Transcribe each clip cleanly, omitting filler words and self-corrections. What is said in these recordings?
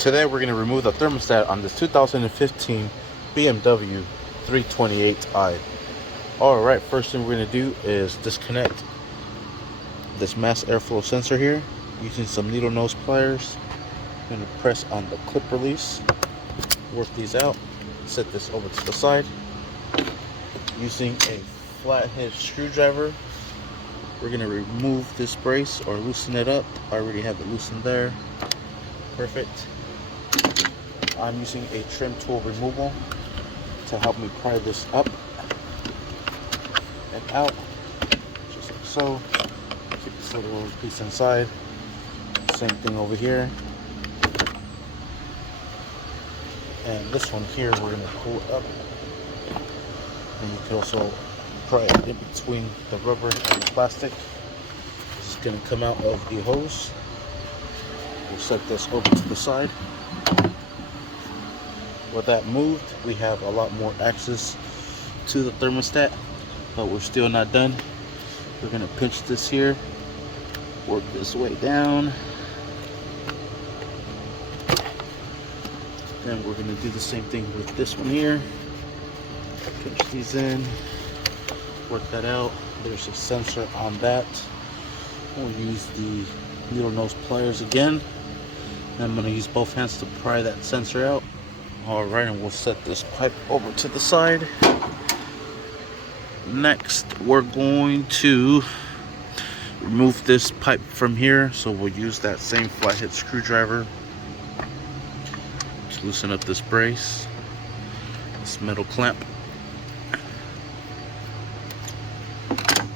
Today we're going to remove the thermostat on this 2015 BMW 328i. Alright, first thing we're going to do is disconnect this mass airflow sensor here using some needle nose pliers. I'm going to press on the clip release, work these out, set this over to the side. Using a flathead screwdriver, we're going to remove this brace or loosen it up. I already have it loosened there. Perfect. I'm using a trim tool removal to help me pry this up and out, just like so. Keep this little piece inside. Same thing over here. And this one here, we're going to pull it up. And you can also pry it in between the rubber and the plastic. This is going to come out of the hose. We'll set this over to the side. With that moved, we have a lot more access to the thermostat, but we're still not done. We're going to pinch this here, work this way down. Then we're going to do the same thing with this one here. Pinch these in, work that out. There's a sensor on that. We'll use the needle nose pliers again. I'm going to use both hands to pry that sensor out. Alright, and we'll set this pipe over to the side. Next, we're going to remove this pipe from here. So we'll use that same flathead screwdriver to loosen up this brace, this metal clamp.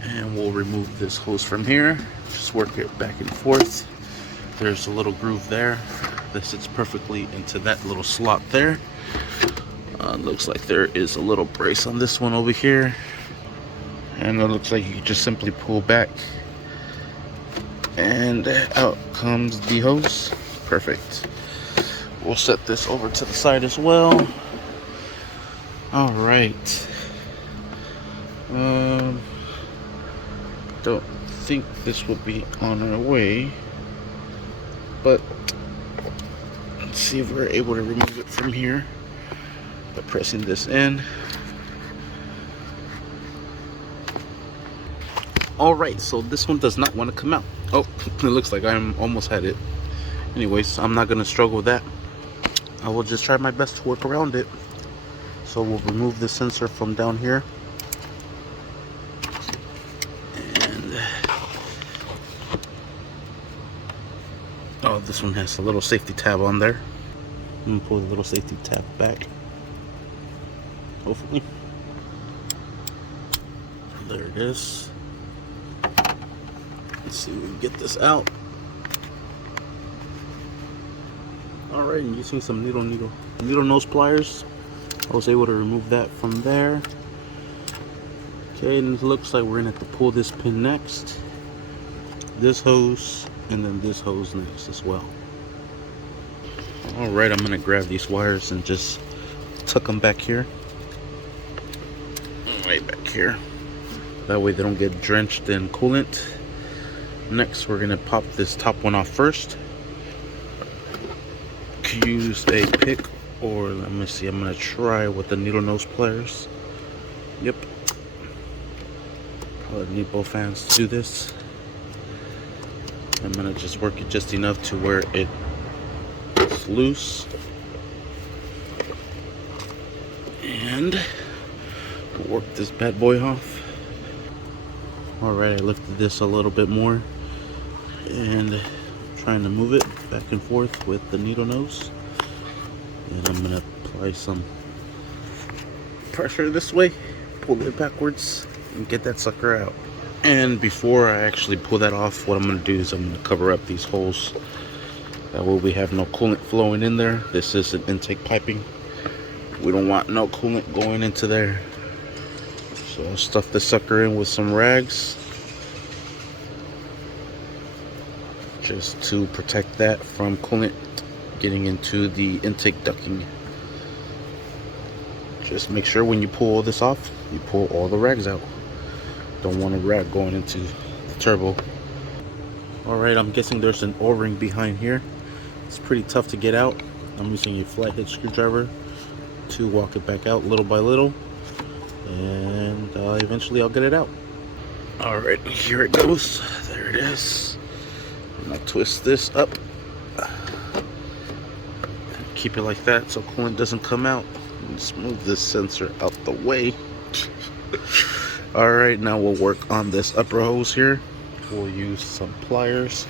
And we'll remove this hose from here. Just work it back and forth. There's a little groove there. This sits perfectly into that little slot there. Looks like there is a little brace on this one over here. And it looks like you can just simply pull back. And out comes the hose. Perfect. We'll set this over to the side as well. Alright. Don't think this will be on our way, but let's see if we're able to remove it from here by pressing this in. Alright, so this one does not want to come out. Oh, it looks like I almost had it. Anyways, I'm not going to struggle with that. I will just try my best to work around it. So we'll remove the sensor from down here. Oh, this one has a little safety tab on there. I'm gonna pull the little safety tab back. Hopefully. There it is. Let's see if we can get this out. Alright, using some needle nose pliers, I was able to remove that from there. Okay, and it looks like we're gonna have to pull this pin next. This hose. And then this hose next as well. Alright, I'm gonna grab these wires and just tuck them back here. Right back here. That way they don't get drenched in coolant. Next, we're gonna pop this top one off first. Use a pick, or let me see, I'm gonna try with the needle nose pliers. Yep. Probably need both hands to do this. I'm gonna just work it just enough to where it's loose, and work this bad boy off. Alright, I lifted this a little bit more and trying to move it back and forth with the needle nose, and I'm gonna apply some pressure this way, pull it backwards, and get that sucker out. And before I actually pull that off, what I'm going to do is I'm going to cover up these holes. That way we have no coolant flowing in there. This is an intake piping. We don't want no coolant going into there. So I'll stuff this sucker in with some rags, just to protect that from coolant getting into the intake ducting. Just make sure when you pull this off, you pull all the rags out. Don't want a rag going into the turbo. Alright, I'm guessing there's an O-ring behind here. It's pretty tough to get out. I'm using a flathead screwdriver to walk it back out little by little, and eventually I'll get it out. Alright, here it goes. There it is. I'm gonna twist this up. Keep it like that so coolant doesn't come out. Let's move this sensor out the way. Alright, now we'll work on this upper hose here. We'll use some pliers.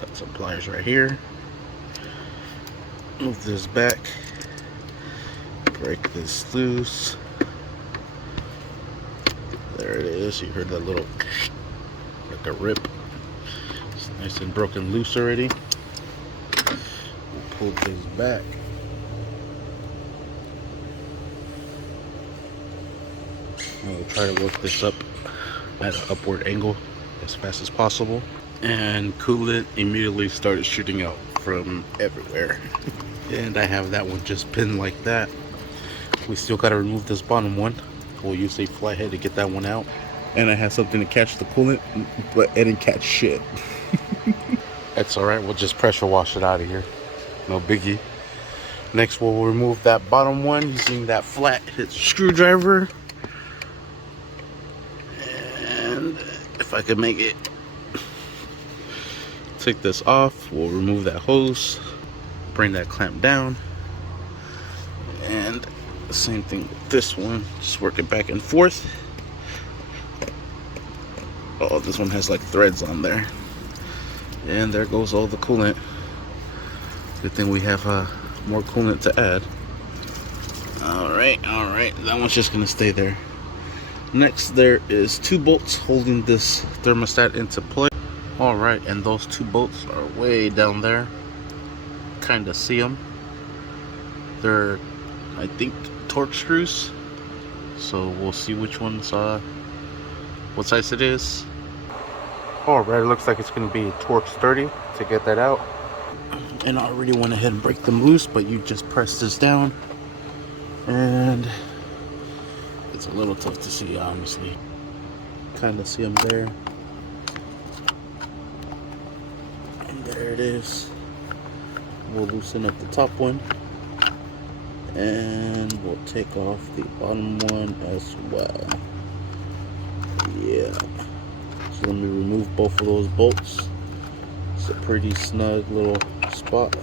Got some pliers right here. Move this back. Break this loose. There it is. You heard that little, like a rip. It's nice and broken loose already. We'll pull this back. And we'll try to work this up at an upward angle as fast as possible. And coolant immediately started shooting out from everywhere. And I have that one just pinned like that. We still got to remove this bottom one. We'll use a flathead to get that one out. And I have something to catch the coolant, but it didn't catch shit. That's alright, we'll just pressure wash it out of here. No biggie. Next we'll remove that bottom one using that flathead screwdriver. And if I can make it, take this off. We'll remove that hose, bring that clamp down, and the same thing with this one. Just work it back and forth. Oh, this one has like threads on there. And there goes all the coolant. Good thing we have more coolant to add. Alright, that one's just gonna stay there. Next, there is 2 bolts holding this thermostat into place. Alright, and those 2 bolts are way down there. Kinda see them. They're, I think, torque screws. So we'll see which one's, what size it is. Alright, it looks like it's gonna be a Torx 30 to get that out. And I already went ahead and break them loose, but you just press this down. And it's a little tough to see, honestly. Kinda see them there. And there it is. We'll loosen up the top one. And we'll take off the bottom one as well. Yeah. So let me remove both of those bolts. It's a pretty snug little spot.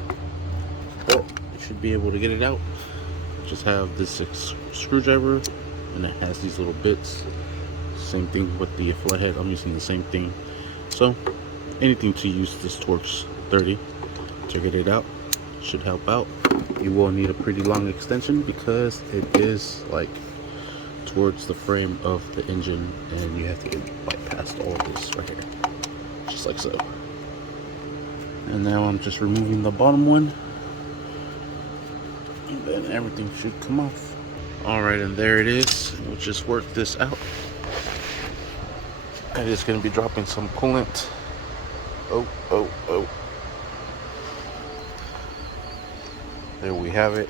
But you should be able to get it out. Just have this screwdriver, and it has these little bits. Same thing with the flathead. I'm using the same thing. So anything to use this Torx 30 to get it out should help out. You will need a pretty long extension because it is like towards the frame of the engine, and you have to get bypassed all this right here, just like so. And now I'm just removing the bottom one, and then everything should come off. Alright, and there it is. We'll just work this out. And it's going to be dropping some coolant. Oh. There we have it.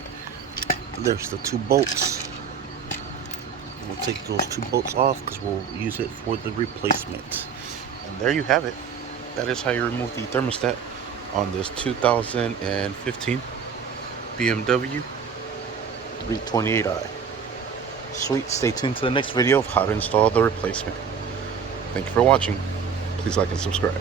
There's the 2 bolts. We'll take those 2 bolts off because we'll use it for the replacement. And there you have it. That is how you remove the thermostat on this 2015 BMW 328i. Sweet. Stay tuned to the next video of how to install the replacement. Thank you for watching. Please like and subscribe.